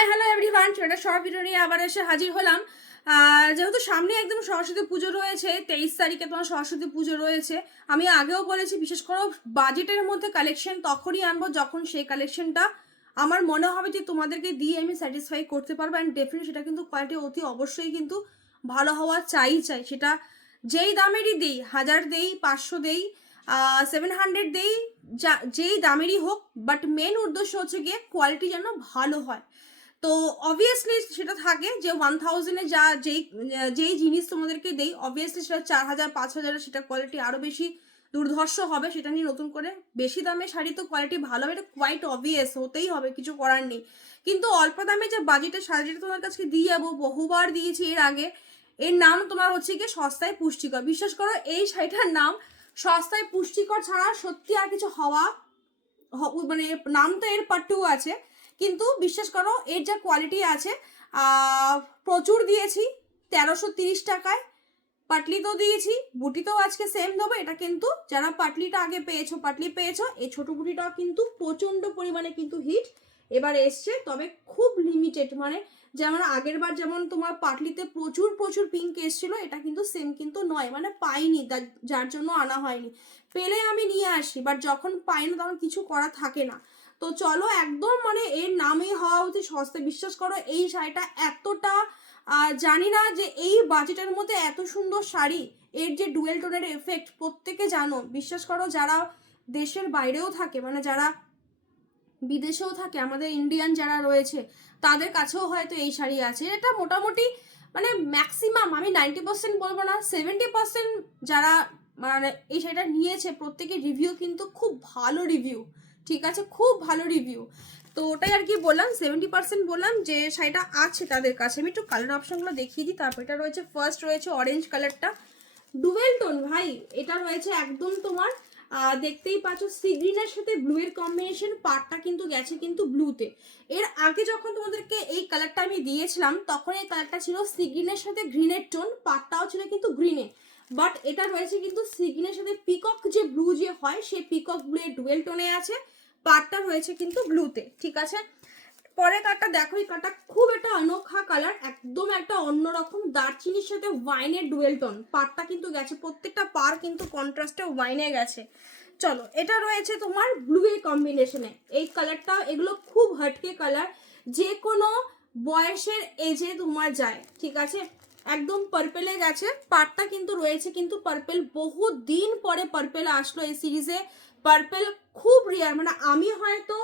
Hi hello everyone, একটা short video নিয়ে আবার এসে হাজির হলাম। যেহেতু সামনে একদম সরস্বতী পুজো রয়েছে, 23 তারিখে তোমার সরস্বতী পুজো রয়েছে। আমি আগেও বলেছি, বিশেষ করে বাজেটের মধ্যে কালেকশন তখনই আনবো যখন সেই কালেকশনটা আমার মনে হবে যে তোমাদেরকে দিয়ে আমি স্যাটিসফাই করতে পারবো। অ্যান্ড ডেফিনেটলি সেটা কিন্তু কোয়ালিটি অতি অবশ্যই কিন্তু ভালো হওয়া চাই। সেটা যেই দামেরই দেই, 1000 দেই, 500 দেই, 700 দেই, যেই দামেরই হোক, বাট মেন উদ্দেশ্য হচ্ছে গিয়ে কোয়ালিটি যেন ভালো হয়। তো অবভিয়াসলি সেটা থাকে যে 1000-এ যেই জিনিস তোমাদেরকে দেই, অবভিয়াসলি সেটা 4000 5000 সেটা কোয়ালিটি আরও বেশি দুর্ধর্ষ হবে। সেটা নিয়ে নতুন করে বেশি দামে শাড়ি তো কোয়ালিটি ভালো হবে, এটা কোয়াইট অবভিয়াস, হতেই হবে, কিছু করার নেই। কিন্তু অল্প দামে যে বাজেটের শাড়ি, যেটা তোমার কাছে দিয়ে যাবো, বহুবার দিয়েছি এর আগে, এর নাম তোমার হচ্ছে কি সস্তায় পুষ্টিকর। বিশ্বাস করো, এই শাড়িটার নাম সস্তায় পুষ্টিকর ছাড়া সত্যি আর কিছু মানে নাম তো এর পাট্টু আছে, কিন্তু বিশ্বাস করো এর যা কোয়ালিটি আছে, প্রচুর দিয়েছি 1330 টাকায়। পাটলিতেও দিয়েছি, বুটিতেও আজকে সেম দেবো। এটা কিন্তু যারা পাটলিটা আগে পাটলি পেয়েছো, এই ছোট বুটিটাও কিন্তু প্রচণ্ড পরিমাণে কিন্তু হিট এবার এসছে, তবে খুব লিমিটেড। মানে যেমন আগের বার যেমন তোমার পাটলিতে প্রচুর প্রচুর পিঙ্ক এসছিল, এটা কিন্তু সেম কিন্তু নয়, মানে পাইনি, যার জন্য আনা হয়নি। পেলে আমি নিয়ে আসি, বাট যখন পাই না তখন কিছু করা থাকে না। তো চলো, একদম মানে এর নামই হওয়া উচিত সস্তা। বিশ্বাস করো এই শাড়িটা এতটা, জানি না যে এই বাজেটের মধ্যে এত সুন্দর শাড়ি, এর যে ডুয়েল টোনের এফেক্ট প্রত্যেকে জানো। বিশ্বাস করো, যারা দেশের বাইরেও থাকে, মানে যারা বিদেশেও থাকে, আমাদের ইন্ডিয়ান যারা রয়েছে, তাদের কাছেও হয়তো এই শাড়ি আছে। এটা মোটামুটি মানে ম্যাক্সিমাম, আমি 90% বলবো না, 70% যারা মানে এই শাড়িটা নিয়েছে, প্রত্যেকের রিভিউ কিন্তু খুব ভালো রিভিউ। ঠিক আছে, খুব ভালো রিভিউ। তো ওটাই আর কি বললাম, 70% বললাম যে শাড়িটা আছে তাদের কাছে। আমি একটু কালার অপশনগুলো দেখিয়ে দিই। তারপর এটা রয়েছে, ফার্স্ট রয়েছে অরেঞ্জ কালারটা, ডুয়েল টোন ভাই। এটা রয়েছে একদম তোমার দেখতেই পাচ্ছ সি গ্রিনের সাথে ব্লু এর কম্বিনেশন, পার্টটা কিন্তু গেছে কিন্তু ব্লুতে। এর আগে যখন তোমাদেরকে এই কালারটা আমি দিয়েছিলাম, তখন এই কালারটা ছিল সি গ্রিনের সাথে গ্রিনের টোন, পার্টটাও ছিল কিন্তু গ্রিনে। বাট এটা রয়েছে কিন্তু সি গ্রিনের সাথে পিকক যে ব্লু যে হয়, সেই পিকক ব্লু এর ডুয়েল টোনে আছে, পার্টটা রয়েছে কিন্তু ব্লুতে। ঠিক আছে, পরের কালারটা দেখো। এই কালারটা খুব একটা অনোখা কালার, একদম একটা অন্যরকম, দারচিনির সাথে ওয়াইনের ডুয়েল টোন। পাড়টা কিন্তু গেছে, প্রত্যেকটা পার কিন্তু কন্ট্রাস্টে ওয়াইনে গেছে। চলো, এটা রয়েছে তোমার ব্লু এর কম্বিনেশনে। এই কালারটা, এগুলো খুব হটকে কালার, যে কোনো বয়সের এজে তোমার যায়। ঠিক আছে, একদম পার্পেলে গেছে, পাড়টা কিন্তু রয়েছে কিন্তু পার্পেল। বহু দিন পরে পার্পেল আসলো এই সিরিজে। পার্পেল খুব রেয়ার, মানে আমি হয়তো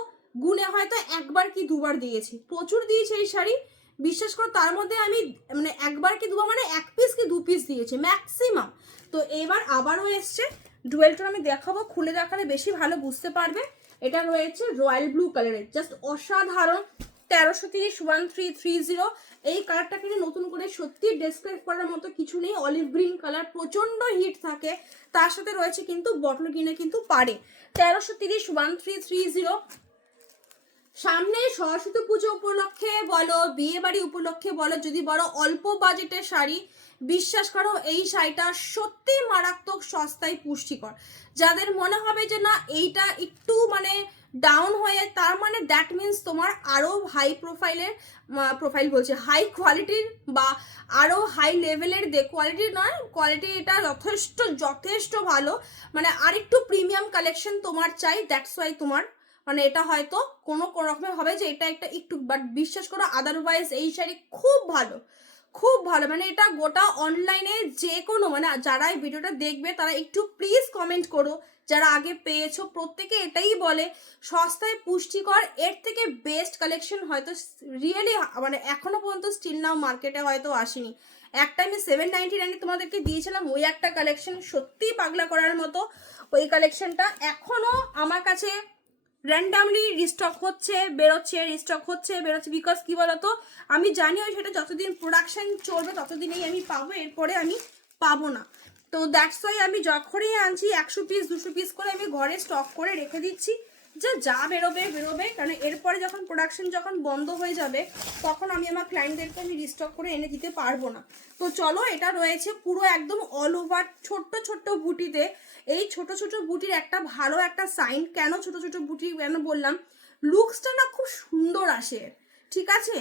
গুনে হয়তো একবার কি দুবার দিয়েছি, প্রচুর দিয়েছি এই শাড়ি। বিশ্বাস করো, তার মধ্যে আমি মানে একবার কি দুবার, মানে 1 পিস কি 2 পিস দিয়েছি ম্যাক্সিমাম। তো এবার আবারও এসছে ডুয়েলটা, আমি দেখাবো, খুলে দেখালে বেশি ভালো বুঝতে পারবে। এটা রয়েছে রয়্যাল ব্লু কালারের, জাস্ট অসাধারণ। 1330 এই কালারটা কিন্তু নতুন করে সত্যি ডেসক্রাইব করার মতো কিছু নেই। অলিভ গ্রিন কালার, প্রচন্ড হিট থাকে, তার সাথে রয়েছে কিন্তু বটল গ্রিনে কিন্তু পারে। 1330 সামনে সরস্বতী পুজো উপলক্ষে বলো, বিয়ে বাড়ি উপলক্ষে বলো, যদি বড় অল্প বাজেটের শাড়ি, বিশ্বাস করো এই শাড়িটা সত্যি মারাত্মক সস্তায় পুষ্টিকর। যাদের মনে হবে যে না এইটা একটু মানে ডাউন হয়ে, তার মানে দ্যাট মিনস তোমার আরও হাই প্রোফাইল বলছে, হাই কোয়ালিটির বা আরও হাই লেভেলের কোয়ালিটির নয়, কোয়ালিটি এটা যথেষ্ট যথেষ্ট ভালো, মানে আরেকটু প্রিমিয়াম কালেকশন তোমার চাই। দ্যাটস ওয়াই তোমার মানে এটা হয়তো কোনো রকমের হবে যে এটা একটা একটু, বাট বিশ্বাস করো আদারওয়াইজ এই শাড়ি খুব ভালো, খুব ভালো। মানে এটা গোটা অনলাইনে যে কোনো, মানে যারা এই ভিডিওটা দেখবে তারা একটু প্লিজ কমেন্ট করো, যারা আগে পেয়েছো, প্রত্যেকে এটাই বলে সস্তায় পুষ্টিকর, এর থেকে বেস্ট কালেকশন হয়তো রিয়েলি মানে এখনো পর্যন্ত স্টিল নাও মার্কেটে হয়তো আসেনি। একটা আমি 799 তোমাদেরকে দিয়েছিলাম, ওই একটা কালেকশন সত্যিই পাগলা করার মতো। ওই কালেকশনটা এখনো আমার কাছে র্যান্ডামলি রিস্টক হচ্ছে, বেরোচ্ছে, বিকজ কি বলতো, আমি জানি ওই সেটা যতদিন প্রোডাকশন চলবে ততদিনেই আমি পাবো, এরপরে আমি পাবো না। তো দ্যাটস ওয়াই আমি যখনই আনছি 100 পিস 200 পিস করে আমি ঘরে স্টক করে রেখে দিচ্ছি, যে যা বেরোবে বেরোবে, কারণ এরপরে যখন প্রোডাকশন যখন বন্ধ হয়ে যাবে, তখন আমি আমার ক্লায়েন্টদেরকে আমি রিস্টক করে এনে দিতে পারবো না। তো চলো, এটা রয়েছে পুরো একদম অল ওভার ছোট্ট ছোট্ট বুটিতে। এই ছোট ছোট বুটির একটা ভালো একটা সাইন, কেন ছোট ছোট বুটি কেন বললাম, লুকসটা না খুব সুন্দর আসে। ঠিক আছে।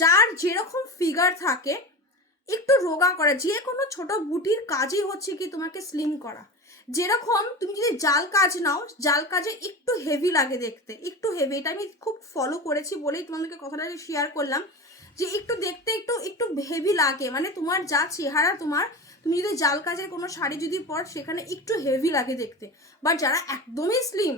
যার যেরকম ফিগার থাকে, একটু রোগা করা, যে কোনো ছোট বুটির কাজই হচ্ছে কি তোমাকে স্লিম করা। যেরকম তুমি যদি জাল কাজ নাও, জাল কাজে একটু হেভি লাগে দেখতে, একটু হেভি, এটা আমি খুব ফলো করেছি বলেই তোমাদেরকে কথাটা শেয়ার করলাম, যে একটু দেখতে একটু একটু হেভি লাগে, মানে তোমার যা চেহারা, তোমার তুমি যদি জাল কাজের কোনো শাড়ি যদি পর, সেখানে একটু হেভি লাগে দেখতে। বাট যারা একদমই স্লিম,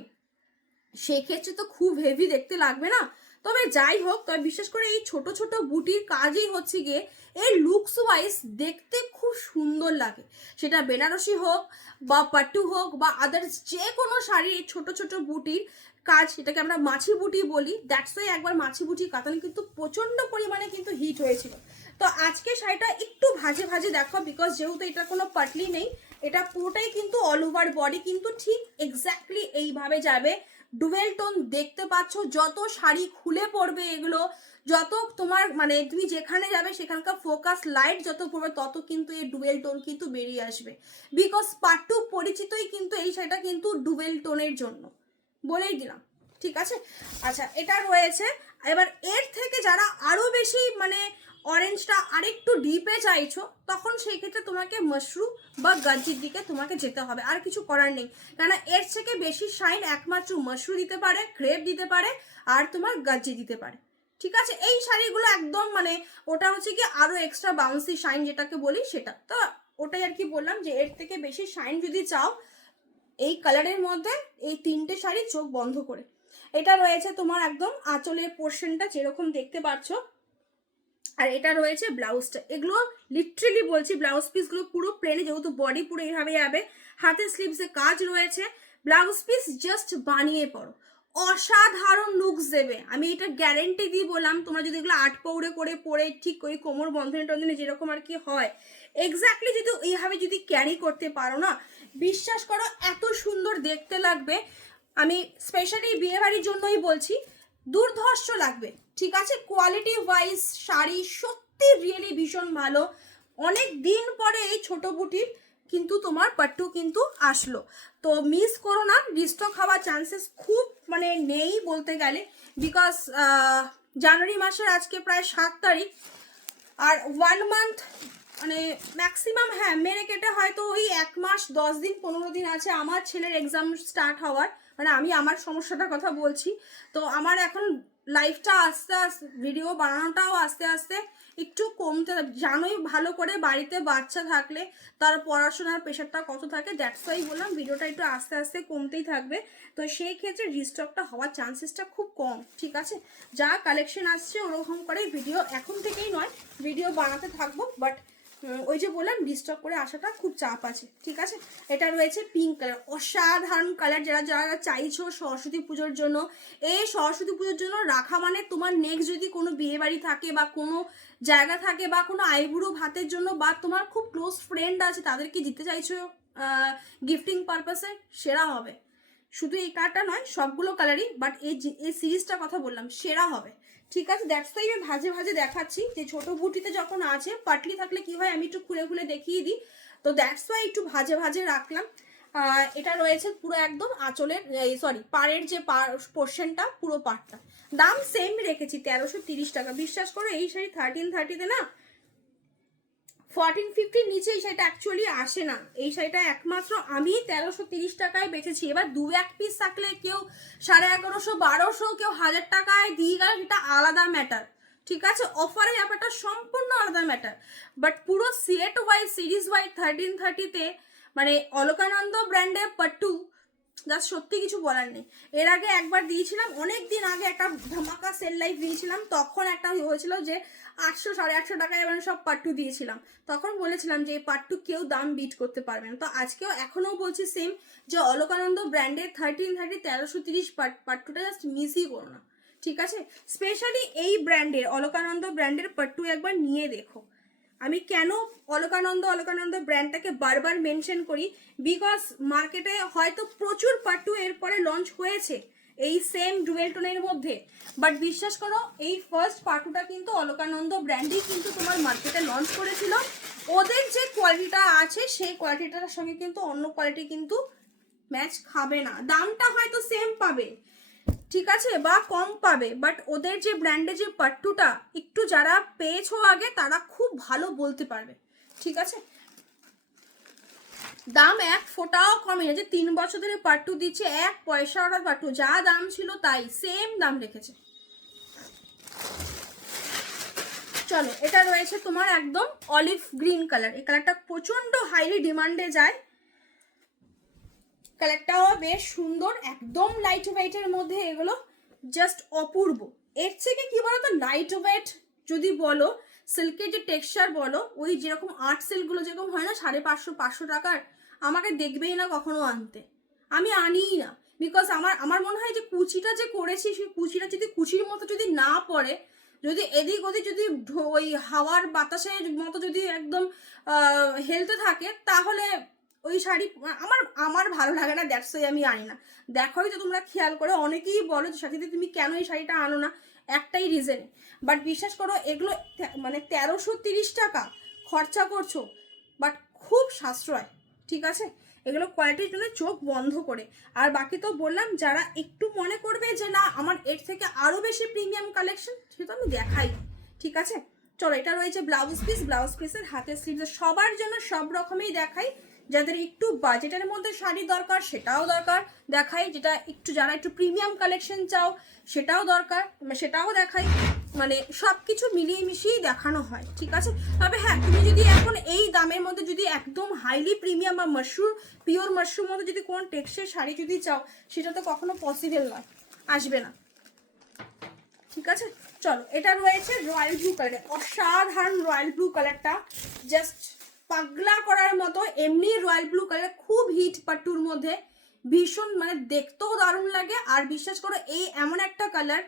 সেক্ষেত্রে তো খুব হেভি দেখতে লাগবে না। তবে যাই হোক, তবে বিশেষ করে এই ছোট ছোট বুটির কাজই হচ্ছে গিয়ে এই লুকস ওয়াইজ দেখতে খুব সুন্দর লাগে। সেটা বেনারসি হোক বা পাট্টু হোক বা আদার্স যে কোনো শাড়ি, এই ছোট ছোট বুটির কাজ, এটাকে আমরা মাছি বুটি বলি। দ্যাটস ওয়াই একবার মাছি বুটি কাতান কিন্তু প্রচণ্ড পরিমাণে কিন্তু হিট হয়েছিল। তো আজকে শাড়িটা একটু ভাজে ভাজে দেখো, বিকজ যেহেতু এটা কোনো পাটলি নেই, এটা পুরোটাই কিন্তু অল ওভার বডি কিন্তু ঠিক এক্স্যাক্টলি এইভাবে যাবে। ডুয়েল টোন দেখতে পাচ্ছ, যত শাড়ি খুলে পড়বে এগুলো, যত তোমার মানে তুমি যেখানে যাবে সেখানকার ফোকাস লাইট যত পড়বে, তত কিন্তু এই ডুয়েল টোন কিন্তু বেরিয়ে আসবে। বিকজ পাট্টু পরিচিতই কিন্তু এই শাড়িটা কিন্তু ডুয়েল টোনের জন্য, বলেই দিলাম। ঠিক আছে। আচ্ছা, এটা রয়েছে। এবার এর থেকে যারা আরও বেশি মানে অরেঞ্জটা আরেকটু ডিপে চাইছো, তখন সেই ক্ষেত্রে তোমাকে মাশরু বা গাজির দিকে তোমাকে যেতে হবে, আর কিছু করার নেই। কেননা এর থেকে বেশি শাইন একমাত্র মাশরু দিতে পারে, ক্রেপ দিতে পারে, আর তোমার গাজি দিতে পারে। ঠিক আছে। এই শাড়িগুলো একদম মানে ওটা হচ্ছে কি আরও এক্সট্রা বাউন্সি শাইন যেটাকে বলি সেটা, তো ওটাই আর কি বললাম যে এর থেকে বেশি শাইন যদি চাও এই কালারের মধ্যে, এই তিনটে শাড়ি চোখ বন্ধ করে। এটা রয়েছে তোমার একদম আঁচলের পোর্শনটা যেরকম দেখতে পাচ্ছ, আর এটা রয়েছে ব্লাউজটা। এগুলো লিটারেলি বলছি, ব্লাউজ পিসগুলো পুরো প্লেনে, যেহেতু বডি পুরো এইভাবে যাবে, হাতের স্লিভসে কাজ রয়েছে, ব্লাউজ পিস জাস্ট বানিয়ে পড়ো, অসাধারণ লুকস দেবে। আমি এটা গ্যারেন্টি দিয়ে বললাম, তোমরা যদি এগুলো আট পৌড়ে করে পরে ঠিক ওই কোমর বন্ধনে টন্ধনে যেরকম আর কি হয়, এক্স্যাক্টলি যদি এইভাবে যদি ক্যারি করতে পারো না, বিশ্বাস করো এত সুন্দর দেখতে লাগবে। আমি স্পেশালি বিয়েবাড়ির জন্যই বলছি, দুর্ধর্ষ লাগবে। ঠিক আছে। কোয়ালিটি ওয়াইজ শাড়ি সত্যি রিয়েলি ভীষণ ভালো। অনেক দিন পরে এই ছোট বুটির কিন্তু তোমার পাট্টু কিন্তু আসলো, তো মিস করো না। রিস্টক হওয়ার চান্সেস খুব মানে নেই বলতে গেলে, বিকজ জানুয়ারি মাসের আজকে প্রায় 7 তারিখ, আর 1 মান্থ মানে ম্যাক্সিমাম, হ্যাঁ মেরে কেটে হয়তো ওই 1 মাস 10 দিন 15 দিন আছে আমার ছেলের এক্সাম স্টার্ট হওয়ার। মানে আমি আমার সমস্যাটার কথা বলছি, তো আমার এখন লাইফটা আস্তে আস্তে, ভিডিও বানানোটাও আস্তে আস্তে একটু কমতে, জানোই ভালো করে বাড়িতে বাচ্চা থাকলে তার পড়াশোনার প্রেশারটা কত থাকে। দ্যাটস ওয়াই বললাম ভিডিওটা একটু আস্তে আস্তে কমতেই থাকবে। তো সেই ক্ষেত্রে রিস্টকটা হওয়ার চান্সেসটা খুব কম। ঠিক আছে। যা কালেকশন আসছে ওরকম করে ভিডিও এখন থেকেই নয়, ভিডিও বানাতে থাকবো, বাট ওই যে বললাম রিস্টক করে আসাটা খুব চাপ আছে। ঠিক আছে। এটা রয়েছে পিঙ্ক কালার, অসাধারণ কালার। যারা যারা চাইছো সরস্বতী পুজোর জন্য, এই সরস্বতী পুজোর জন্য রাখা, মানে তোমার নেক্সট যদি কোনো বিয়ে বাড়ি থাকে বা কোনো জায়গা থাকে বা কোনো আইবুড়ো ভাতের জন্য, বা তোমার খুব ক্লোজ ফ্রেন্ড আছে তাদেরকে দিতে চাইছো গিফটিং পারপাসে, সেরা হবে। শুধু এই কালারটা নয়, সবগুলো কালারই, বাট এই সিরিজটার কথা বললাম, সেরা হবে। ঠিক আছে। দ্যাটস তাই আমি ভাজে ভাজে দেখাচ্ছি, যে ছোট বুটিতে যখন আছে, পাটলি থাকলে কি হয় আমি একটু খুলে খুলে দেখিয়ে দিই, তো দ্যাটস ওয়াই একটু ভাজে ভাজে রাখলাম। এটা রয়েছে পুরো একদম আঁচলের, সরি পাড়ের যে পোর্শনটা, পুরো পাড়টা। দাম সেম রেখেছি 1330 টাকা। বিশ্বাস করো এই শাড়ি 1330-তে না, 1450 নিচে এই শাড়িটা অ্যাকচুয়ালি আসে না। এই শাড়িটা একমাত্র আমি 1330 টাকায় বেচেছি। এবার 2-1 পিস থাকলে কেউ 1150, 1200, কেউ 1000 টাকায় দিয়ে গেল, সেটা আলাদা ম্যাটার। ঠিক আছে। অফারের ব্যাপারটা সম্পূর্ণ আলাদা ম্যাটার, বাট পুরো সেট ওয়াইজ সিরিজ ওয়াইজ 1330-তে মানে অলকানন্দ ব্র্যান্ডের পাট্টু, জাস্ট সত্যি কিছু বলার নেই। এর আগে একবার দিয়েছিলাম, অনেক দিন আগে একটা ধামাকা সেল লাইভ দিয়েছিলাম, তখন একটা হয়েছিল যে 800 850 টাকায় মানে সব পাট্টু দিয়েছিলাম। তখন বলেছিলাম যে এই পাট্টু কেউ দাম বিট করতে পারবে না। তো আজকেও এখনও বলছি সেম, যে অলকানন্দ ব্র্যান্ডের 1330 1330 পাট্টুটা জাস্ট মিসই করো না। ঠিক আছে। স্পেশালি এই ব্র্যান্ডের অলকানন্দ ব্র্যান্ডের পাট্টু একবার নিয়ে দেখো। আমি কেন অলকানন্দ ব্র্যান্ডটাকে বারবার মেনশন করি, বিকজ মার্কেটে হয়তো প্রচুর পাট্টু এরপরে লঞ্চ হয়েছে এই সেম ডুয়েল টোনের মধ্যে, বাট বিশ্বাস করো এই ফার্স্ট পাট্টুটা কিন্তু অলকানন্দ ব্র্যান্ডই কিন্তু তোমার মার্কেটে লঞ্চ করেছিল। ওদের যে কোয়ালিটিটা আছে সেই কোয়ালিটিটার সঙ্গে কিন্তু অন্য কোয়ালিটি কিন্তু ম্যাচ খাবে না। দামটা হয়তো সেম পাবে, ঠিক আছে, বা কম পাবে, বাট ওদের যে ব্র্যান্ডে যে পাট্টুটা একটু যারা পেয়েছো আগে তারা খুব ভালো বলতে পারবে। ঠিক আছে, দাম এক ফোটাও কমে না, যে 3 বছর ধরে পাট্টু দিচ্ছে, 1 পয়সা ওরা পাট্টু যা দাম ছিল তাই সেম দাম রেখেছে। চলো, এটা রয়েছে তোমার একদম অলিভ গ্রিন কালার। এই কালারটা প্রচন্ড হাইলি ডিমান্ডে যায়, কালারটাও বেশ সুন্দর, একদম লাইট ওয়েটের মধ্যে, এগুলো জাস্ট অপূর্ব। এর থেকে কি বলো তো, লাইট ওয়েট যদি বলো, সিল্কের যে টেক্সচার বলো, ওই যেরকম আর্ট সিল্কগুলো যেরকম হয় না 550-500 টাকার, আমাকে দেখবেই না কখনো আনতে, আমি আনিই না। বিকজ আমার মনে হয় যে কুচিটা যে করেছি, সেই কুচিটা যদি কুচির মতো যদি না পড়ে, যদি এদিক ওদিক যদি ওই হাওয়ার বাতাসের মতো যদি একদম হেলতে থাকে, তাহলে ওই শাড়ি আমার ভালো লাগে না, দ্যাটস ওয়াই আমি আনি না। দেখোই তো তোমরা খেয়াল করে, অনেকেই বলো যে সাথে তুমি কেন এই শাড়িটা আনো না, একটাই রিজন। বাট বিশ্বাস করো, এগুলো মানে 1330 টাকা খরচা করছো, বাট খুব সাশ্রয়। ঠিক আছে, এগুলো কোয়ালিটির জন্য চোখ বন্ধ করে। আর বাকি তো বললাম, যারা একটু মনে করবে যে না আমার এর থেকে আরও বেশি প্রিমিয়াম কালেকশন, সেটা আমি দেখাই। ঠিক আছে, চলো, এটা রয়েছে ব্লাউজ পিস, ব্লাউজ পিসের হাতের স্লিভস সবার জন্য সব রকমই দেখাই। যাদের একটু বাজেটের মধ্যে শাড়ি দরকার সেটাও দরকার দেখাই, যেটা একটু যারা একটু প্রিমিয়াম কালেকশন চাও সেটাও দরকার, সেটাও দেখাই, মানে সব কিছু মিলিয়ে মিশিয়েই দেখানো হয়। ঠিক আছে, তবে হ্যাঁ, তুমি যদি এখন এই দামের মধ্যে যদি একদম হাইলি প্রিমিয়াম বা মাশরুম, পিওর মাশরুম মধ্যে যদি কোন টেক্সচার শাড়ি যদি চাও, সেটা তো কখনো পসিবল নয়, আসবে না। ঠিক আছে, চলো, এটা রয়েছে রয়্যাল ব্লু কালারে, অসাধারণ রয়্যাল ব্লু কালারটা, জাস্ট পাগলা করার মতো। এমনি রয়্যাল ব্লু কালার খুব হিট পাট্টুর মধ্যে, ভীষণ মানে দেখতেও দারুণ লাগে। আর বিশ্বাস করো, এই এমন একটা কালার,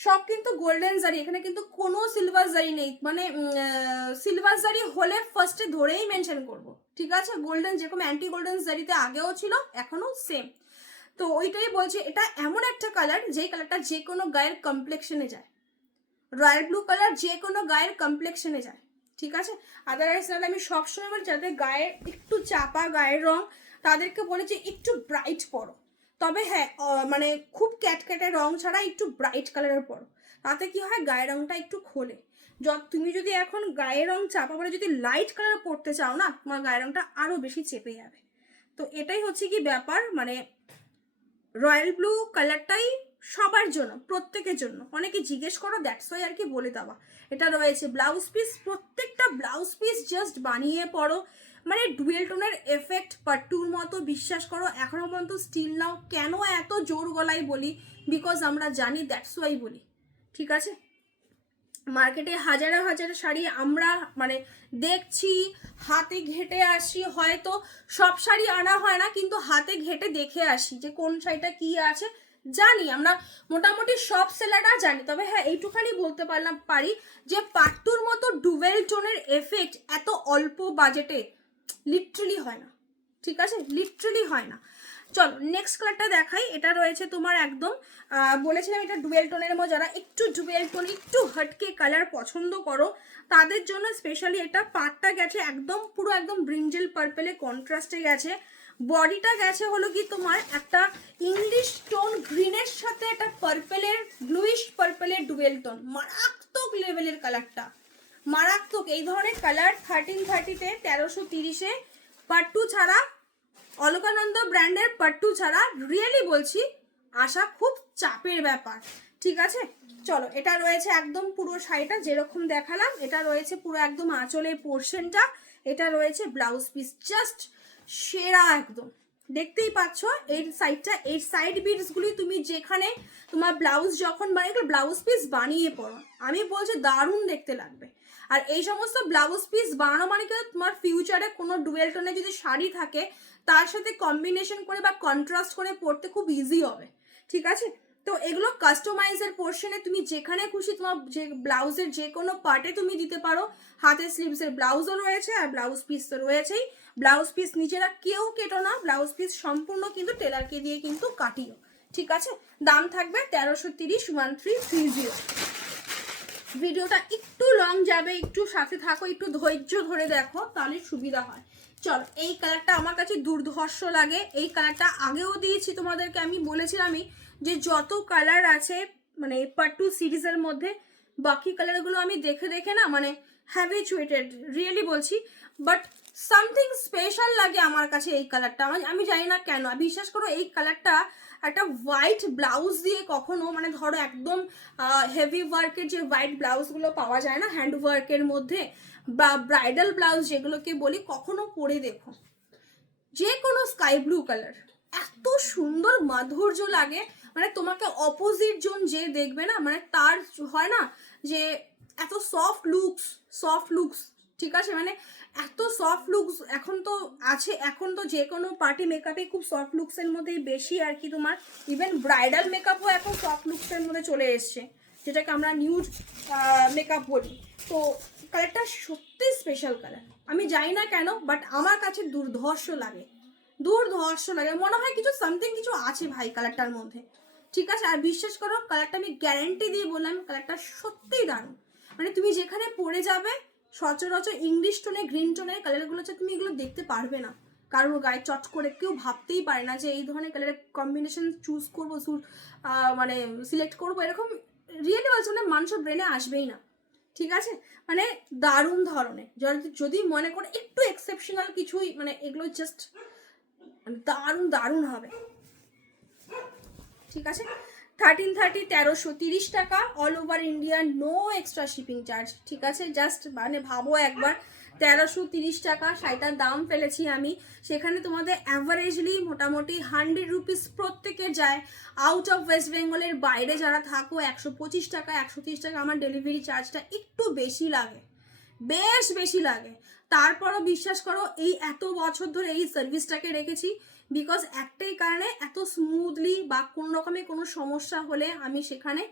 সব কিন্তু গোল্ডেন জারি, এখানে কিন্তু কোনো সিলভার জারি নেই, মানে সিলভার জারি হলে ফার্স্টে ধরেই মেনশন করব। ঠিক আছে, গোল্ডেন যেরকম অ্যান্টি গোল্ডেন জারিতে আগেও ছিল, এখনো সেম। তো ওইটাই বলছি, এটা এমন একটা কালার, যে কালারটা যে কোনো গায়ের কমপ্লেক্সনে যায়, রয়্যাল ব্লু কালার যে কোনো গায়ের কমপ্লেক্সনে যায়। ঠিক আছে, আদারওয়াইজ নাহলে আমি সবসময় বলি, যাদের গায়ে একটু চাপা গায়ের রং, তাদেরকে বলে যে একটু ব্রাইট পরো। তবে হ্যাঁ, মানে খুব ক্যাটক্যাটে রং ছাড়া একটু ব্রাইট কালারের পরো, তাতে কি হয়, গায়ের রংটা একটু খোলে। তুমি যদি এখন গায়ের রং চাপা পরে যদি লাইট কালার পরতে চাও না, তোমার গায়ের রংটা আরও বেশি চেপে যাবে। তো এটাই হচ্ছে কি ব্যাপার, মানে রয়্যাল ব্লু কালারটাই সবার জন্য, প্রত্যেকের জন্য। অনেকে জিজ্ঞেস করো, দ্যাটস ওয়াই আর কি বলে দেওয়া। এটা রয়েছে ব্লাউজ পিস, প্রত্যেকটা ব্লাউজ পিস জাস্ট বানিয়ে পড়ো, মানে ডুয়েল টোনের এফেক্ট পাট্টুর মতো। বিশ্বাস করো, এখনো পর্যন্ত স্টিল নাও কেন এত জোর গলায় বলি, বিকজ আমরা জানি, দ্যাটস ওয়াই বলি। ঠিক আছে, মার্কেটে হাজারে হাজারে শাড়ি আমরা মানে দেখছি, হাতে ঘেটে আসি, হয়তো সব শাড়ি আনা হয় না, কিন্তু হাতে ঘেটে দেখে আসি যে কোন শাড়িটা কি আছে, জানি আমরা মোটামুটি সব সেলাররা জানি। তবে হ্যাঁ, এইটুখানি বলতে পারি যে পাট্টুর মতো ডুয়েল টোনের এফেক্ট এত অল্প বাজেটে লিটারালি হয় না। ঠিক আছে, লিটারালি হয় না। চলো, নেক্সট কালারটা দেখাই। এটা রয়েছে তোমার একদম বলেছিলাম এটা ডুয়েল টোনের মধ্যে, যারা একটু ডুয়েল টোন একটু হটকে কালার পছন্দ করো, তাদের জন্য স্পেশালি এটা। পাটটা গেছে একদম পুরো একদম ব্রিঞ্জেল পার্পেলে কন্ট্রাস্টে গেছে, বডিটা গেছে হলো কি তোমার একটা ইংলিশ টোন গ্রিনের সাথে একটা পার্পেলের, ব্লুইশ পার্পেলের ডুয়েল টোন, মারাত্মক লেভেলের কালারটা, মারাত্মক। এই ধরনের কালার 1330-তে 1330-এ পাট্টু ছাড়া, অলকানন্দ ব্র্যান্ডের পাট্টু ছাড়া, রিয়েলি বলছি, আসা খুব চাপের ব্যাপার। ঠিক আছে, চলো, এটা রয়েছে একদম পুরো শাড়িটা যেরকম দেখালাম, এটা রয়েছে পুরো একদম আঁচলের পোর্শনটা, এটা রয়েছে ব্লাউজ পিস, জাস্ট সেরা একদম। দেখতেই পাচ্ছ এই সাইডটা, এই সাইড বিটসগুলি তুমি যেখানে তোমার ব্লাউজ যখন বানিয়ে ব্লাউজ পিস বানিয়ে পড়ো, আমি বলছি দারুণ দেখতে লাগবে। আর এই সমস্ত ব্লাউজ পিস বানানো মানে কি, তোমার ফিউচারে কোনো ডুয়েল টোনে যদি শাড়ি থাকে, তার সাথে কম্বিনেশন করে বা কন্ট্রাস্ট করে পরতে খুব ইজি হবে। ঠিক আছে, তো এগুলো কাস্টমাইজের পোর্শনে তুমি যেখানে খুশি তোমার যে ব্লাউজের যে কোনো পার্টে তুমি দিতে পারো। হাতের স্লিভসের ব্লাউজও রয়েছে, আর ব্লাউজ পিস তো রয়েছেই। ব্লাউজ পিস নিজেরা কেউ কেটো না, ব্লাউজ পিস সম্পূর্ণ কিন্তু টেলারকে দিয়ে কিন্তু কাটিও। ঠিক আছে, দাম থাকবে 1330, 1330। ভিডিওটা একটু লং যাবে, একটু সাথে থাকো, একটু ধৈর্য ধরে দেখো, তাহলে সুবিধা হয়। চলো, এই কালারটা আমার কাছে দুর্ধর্ষ লাগে, এই কালারটা আগেও দিয়েছি তোমাদেরকে, আমি বলেছিলামই যে যত কালার আছে মানে পাট্টু সিরিজের মধ্যে, বাকি কালারগুলো আমি দেখে দেখে না মানে হ্যাবিচুয়েটেড, রিয়েলি বলছি। বাট সামথিং স্পেশাল লাগে আমার কাছে এই কালারটা, আমি জানি না কেন। বিশ্বাস করো এই কালারটা একটা হোয়াইট ব্লাউজ দিয়ে কখনো, মানে ধরো একদম হেভি ওয়ার্কের যে হোয়াইট ব্লাউজগুলো পাওয়া যায় না হ্যান্ড ওয়ার্কের মধ্যে, বা ব্রাইডাল ব্লাউজ যেগুলোকে বলি, কখনো পরে দেখো, যে কোনো স্কাই ব্লু কালার এত সুন্দর মাধুর্য লাগে। মানে তোমাকে অপোজিট জন যে দেখবে না, মানে তার হয় না যে এত সফট লুকস, ঠিক আছে, মানে এত সফট লুকস এখন তো আছে, এখন তো যে কোনো পার্টি মেকআপে খুব সফট লুকসের মধ্যেই বেশি আর কি। তোমার ইভেন ব্রাইডাল মেকআপও এখন সফট লুকসের মধ্যে চলে এসছে, যেটাকে আমরা নিউড মেকআপ বলি। তো কালারটা সত্যি স্পেশাল কালার, আমি জানি না কেন, বাট আমার কাছে দুর্ধর্ষ লাগে, মনে হয় কিছু সামথিং কিছু আছে ভাই কালারটার মধ্যে, ঠিক আছে। আর বিশ্বাস করো কালারটা আমি গ্যারেন্টি দিয়ে বললাম, কালারটা সত্যিই দারুণ। মানে তুমি যেখানে পরে যাবে সচরাচর ইংলিশ টোনে গ্রিন টোনের কালারগুলো হচ্ছে তুমি এগুলো দেখতে পারবে না কারোর গায়ে চট করে, কেউ ভাবতেই পারে না যে এই ধরনের কালারের কম্বিনেশন চুজ করবো, মানে সিলেক্ট করবো, এরকম রিয়েলি বলছে মানে মানুষের ব্রেনে আসবেই না, ঠিক আছে। মানে দারুণ ধরনের, যদি মনে করে একটু এক্সেপশনাল কিছুই, মানে এগুলো জাস্ট দারুণ হবে, ঠিক আছে। 1330 টাকা, all over India, no extra shipping charge, ঠিক আছে। জাস্ট মানে ভাবো একবার, 1330 টাকা শাড়িটার দাম ফেলেছি আমি, সেখানে তোমাদের অ্যাভারেজলি মোটামুটি 100 রুপিস প্রত্যেকে যায়। আউট অফ ওয়েস্ট বেঙ্গলের বাইরে যারা থাকো 125 টাকা 130 টাকা আমার ডেলিভারি চার্জটা একটু বেশি লাগে, বেশ বেশি লাগে। তারপরও বিশ্বাস করো এই এত বছর ধরে এই সার্ভিসটাকে রেখেছি, বিকজ একটাই কারণে, এত স্মুথলি বা কোনো রকমে কোনো সমস্যা হলে আমি সেখানে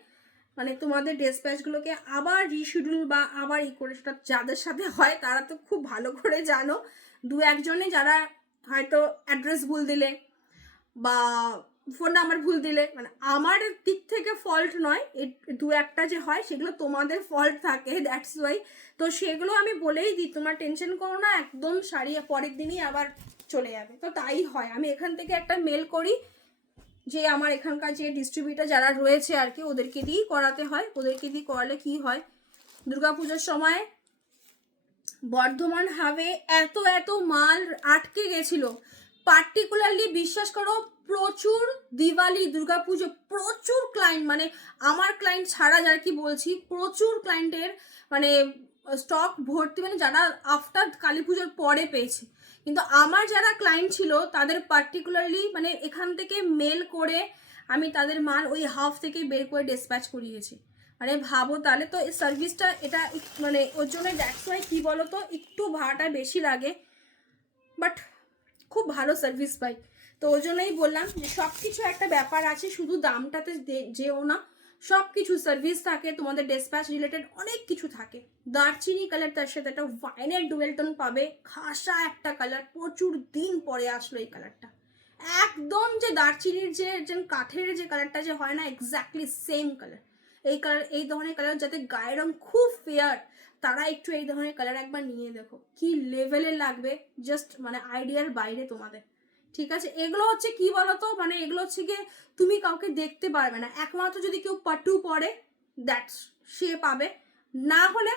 মানে তোমাদের ডিসপ্যাচগুলোকে আবার রিশিডিউল বা আবার করে, সেটা যাদের সাথে হয় তারা তো খুব ভালো করে জানো। দু একজনে যারা হয়তো অ্যাড্রেস ভুল দিলে বা ফোন নাম্বার ভুল দিলে, মানে আমার দিক থেকে ফল্ট নয়, দু একটা যে হয় সেগুলো তোমাদের ফল্ট থাকে, দ্যাটস ওয়াই। তো সেগুলো আমি বলেই দিই, তোমার টেনশন করো না, একদম শাড়ি পরের দিনই আবার চলে যাবে। তো তাই হয়, আমি এখান থেকে একটা মেল করি যে আমার এখানকার যে ডিস্ট্রিবিউটার যারা রয়েছে আর কি, ওদেরকে দিয়েই করাতে হয়। ওদেরকে দিয়ে করালে কি হয়, দুর্গাপুজোর সময় বর্ধমান হাবে এত মাল আটকে গেছিল, পার্টিকুলারলি বিশ্বাস করো প্রচুর দিওয়ালি দুর্গাপুজো প্রচুর ক্লায়েন্ট, মানে আমার ক্লায়েন্ট ছাড়া যারা কি বলছি, প্রচুর ক্লায়েন্টের মানে স্টক ভর্তি, মানে যারা আফটার কালী পুজোর পরে পেয়েছে। কিন্তু আমার যারা ক্লায়েন্ট ছিল তাদের পার্টিকুলারলি মানে এখান থেকে মেল করে আমি তাদের মাল ওই হাফ থেকে বের করে ডিসপ্যাচ করিয়েছি। মানে ভাবো তাহলে, তো এই সার্ভিসটা এটা মানে ওর জন্য দ্যাটস ওয়াই কি বলো তো একটু ভাড়াটা বেশি লাগে, বাট খুব ভালো সার্ভিস পাই। তো ওই জন্যই বললাম যে সব কিছু একটা ব্যাপার আছে, শুধু দামটাতে যেও না, সব কিছু সার্ভিস থাকে, তোমাদের ডিসপ্যাচ রিলেটেড অনেক কিছু থাকে। দারচিনি কালার, তার সাথে একটা ভাইনের ডুয়েল টোন পাবে, খাসা একটা কালার, প্রচুর দিন পরে আসলো এই কালারটা, একদম যে দারচিনির যে কাঠের যে কালারটা যে হয় না, এক্স্যাক্টলি সেম কালার। এই কালার, এই ধরনের কালার যাতে গায়ের রং খুব ফেয়ার, তারা একটু এই ধরনের কালার একবার নিয়ে দেখো, কি লেভেলের লাগবে, জাস্ট মানে আইডিয়ার বাইরে তোমাদের, ঠিক আছে। এগুলো হচ্ছে কি বলতো, মানে এগুলো হচ্ছে গিয়ে তুমি কাউকে দেখতে পারবে না, একমাত্র যদি কেউ পাট্টু পরে দ্যাটস সে পাবে, না হলে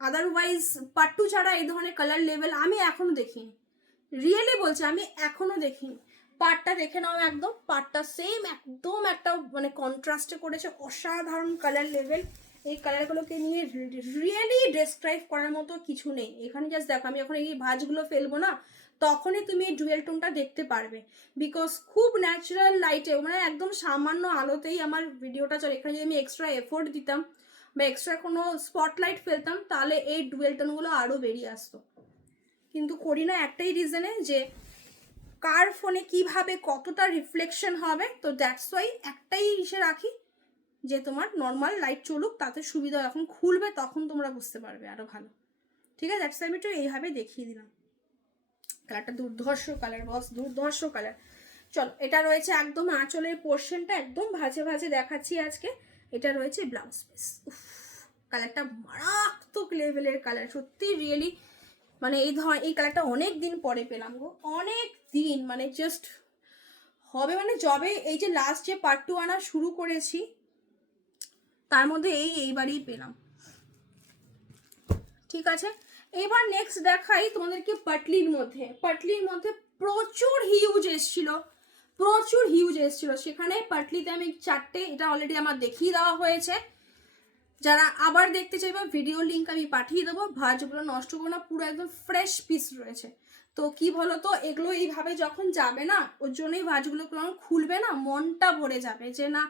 আদারওয়াইজ পাট্টু ছাড়া এই ধরনের কালার লেভেল আমি এখনো দেখিনি, রিয়েলি বলছি আমি এখনো দেখিনি। পাটটা দেখে নাও, একদম পাটটা সেম একদম একটা মানে কন্ট্রাস্টে করেছে, অসাধারণ কালার লেভেল। এই কালারগুলোকে নিয়ে রিয়েলি ডেসক্রাইব করার মতো কিছু নেই এখানে। জাস্ট দেখো আমি যখন এই ভাঁজগুলো ফেলবো না, তখনই তুমি এই ডুয়েল টোনটা দেখতে পারবে, বিকজ খুব ন্যাচারাল লাইটে, মানে একদম সামান্য আলোতেই আমার ভিডিওটা চলে। এখানে যদি আমি এক্সট্রা এফোর্ট দিতাম বা এক্সট্রা কোনো স্পটলাইট ফেলতাম, তাহলে এই ডুয়েল টোনগুলো আরও বেরিয়ে আসতো, কিন্তু করি না একটাই রিজনে, যে কার ফোনে কিভাবে কতটা রিফ্লেকশন হবে। তো দ্যাটস ওয়াই একটাই ইসে রাখি যে তোমার নর্মাল লাইট চলুক, তাতে সুবিধা, যখন খুলবে তখন তোমরা বুঝতে পারবে আরো ভালো, ঠিক আছে। দ্যাটস ওয়াই আমি একটু এইভাবে দেখিয়ে দিলাম। কালারটা দুর্ধর্ষ কালার বস, দুর্ধর্ষ কালার। চলো, এটা রয়েছে একদম আঁচলের পোর্শনটা, একদম ভাজে ভাজে দেখাচ্ছি আজকে। এটা রয়েছে ব্লাউজ পিস, কালারটা মারাত্মক লেভেলের কালার, সত্যি রিয়েলি মানে এই কালারটা অনেক দিন পরে পেলাম গো, অনেক দিন, মানে জাস্ট হবে মানে যবে এই যে লাস্ট যে পার্ট 2 আনা শুরু করেছি তার মধ্যে এইবারই পেলাম। ঠিক আছে, এবার নেক্সট দেখাই তোমাদেরকে পাটলির মধ্যে। পাটলির মধ্যে প্রচুর হিউজ এসছিল সেখানে। পাটলিতে আমি 4টে, এটা অলরেডি আমার দেখিয়ে দেওয়া হয়েছে। যারা আবার দেখতে চাইবে ভিডিও লিঙ্ক আমি পাঠিয়ে দেবো। ভাঁজগুলো নষ্ট করবো না, পুরো একদম ফ্রেশ পিস রয়েছে। তো কি বলো তো, এগুলো এইভাবে যখন যাবে না, ওর জন্যই ভাঁজগুলো যখন খুলবে না মনটা ভরে যাবে যে না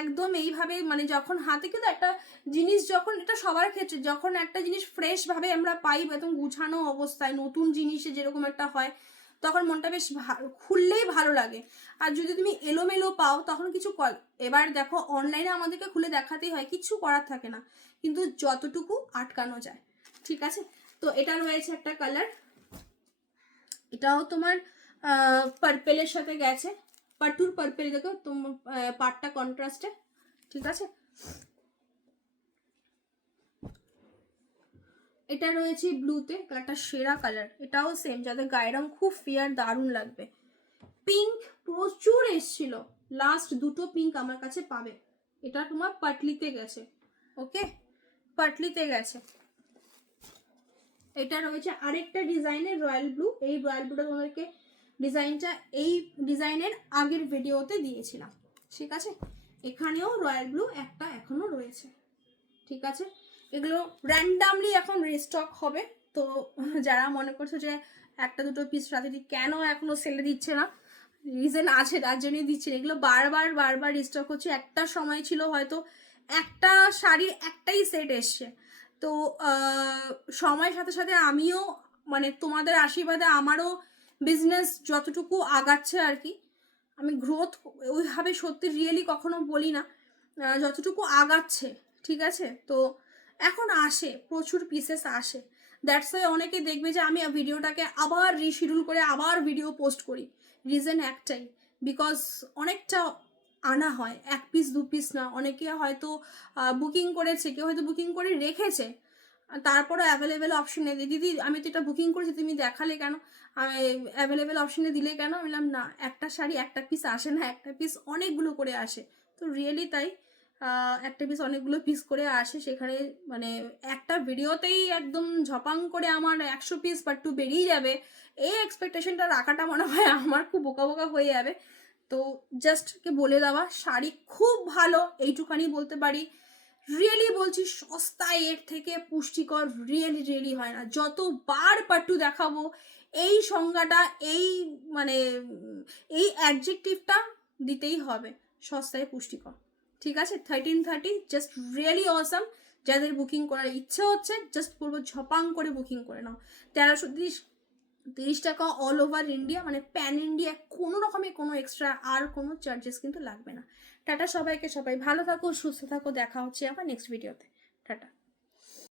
একদম এইভাবে, মানে যখন হাতে কিন্তু একটা জিনিস, যখন এটা সবার ক্ষেত্রে, যখন একটা জিনিস ফ্রেশভাবে আমরা পাই একদম গুছানো অবস্থায়, নতুন জিনিসে যেরকম একটা হয়, তখন মনটা বেশ খুললেই ভালো লাগে। আর যদি তুমি এলোমেলো পাও তখন কিছু এবার দেখো অনলাইনে আমাদেরকে খুলে দেখাতেই হয়, কিছু করার থাকে না, কিন্তু যতটুকু আটকানো যায়। ঠিক আছে, তো এটা রয়েছে একটা কালার, এটাও তোমার পার্পেলের সাথে গেছে, পাটুর পার্পেল, দেখো তোমার পাটটা কন্ট্রাস্টে। ঠিক আছে, এটা রয়েছে ব্লুতে, কালারটা সেরা কালার। এটাও সেম, যাদের গায়ের রং খুব ফেয়ার, দারুণ লাগবে। পিঙ্ক প্রচুর এসছিল, লাস্ট 2টো পিঙ্ক আমার কাছে পাবে। এটা তোমার পাটলিতে গেছে, ওকে, পাটলিতে গেছে। এটা রয়েছে আরেকটা ডিজাইনের রয়্যাল ব্লু। এই রয়্যাল ব্লুটা তোমাদেরকে ডিজাইনটা এই ডিজাইনের আগের ভিডিওতে দিয়েছিলাম। ঠিক আছে, এখানেও রয়্যাল ব্লু একটা এখনো রয়েছে। ঠিক আছে, এগুলো র্যান্ডামলি এখন রিস্টক হবে। তো যারা মনে করছো যে 1-2 পিস রাতে কেন এখনো সেলে দিচ্ছে না, রিজন আছে, তার জন্যই দিচ্ছে। এগুলো বারবার রিস্টক হচ্ছে। একটা সময় ছিল হয়তো একটা শাড়ির একটাই সেট এসছে। তো সময়ের সাথে সাথে আমিও, মানে তোমাদের আশীর্বাদে আমারও বিজনেস যতটুকু আগাচ্ছে আর কি, আমি গ্রোথ ওইভাবে সত্যি রিয়েলি কখনো বলি না, যতটুকু আগাচ্ছে। ঠিক আছে, তো এখন আসে, প্রচুর পিসেস আসে। দ্যাটস ওয়াই অনেকে দেখবে যে আমি ভিডিওটাকে আবার রিশিডিউল করে আবার ভিডিও পোস্ট করি। রিজন একটাই, বিকজ অনেকটা আনা হয়, 1 পিস 2 পিস না। অনেকে হয়তো বুকিং করেছে, কেউ হয়তো বুকিং করে রেখেছে, তারপরে অ্যাভেলেবেল অপশনে দিদি আমি তো এটা বুকিং করেছি, তুমি দেখালে কেন, অ্যাভেলেবেল অপশনে দিলে কেন? বললাম না, একটা শাড়ি একটা পিস আসে না, একটা পিস অনেকগুলো করে আসে। তো রিয়েলি তাই, একটা পিস অনেকগুলো পিস করে আসে। সেখানে মানে একটা ভিডিওতেই একদম ঝপাং করে আমার 100 পিস বা 2 বেরিয়ে যাবে, এই এক্সপেকটেশনটা রাখাটা মনে হয় আমার খুব বোকা হয়ে যাবে। তো জাস্ট কে বলে দেওয়া, শাড়ি খুব ভালো এইটুখানি বলতে পারি। রিয়েলি বলছি, সস্তায় এর থেকে পুষ্টিকর রিয়েলি হয় না। যতবার পাট্টু দেখাবো এই সংজ্ঞাটা, এই মানে এই অ্যাডজেক্টিভটা দিতেই হবে, সস্তায় পুষ্টিকর। ঠিক আছে, 1330 জাস্ট রিয়েলি অসাম। যাদের বুকিং করার ইচ্ছে হচ্ছে জাস্ট বলবো ঝপাং করে বুকিং করে নাও। 1330 টাকা অল ওভার ইন্ডিয়া, মানে প্যান ইন্ডিয়া, কোনো রকমে কোনো এক্সট্রা আর কোনো চার্জেস কিন্তু লাগবে না। টাটা সবাইকে, সবাই ভালো থাকো, সুস্থ থাকো, দেখা হচ্ছে আবার নেক্সট ভিডিওতে। টাটা।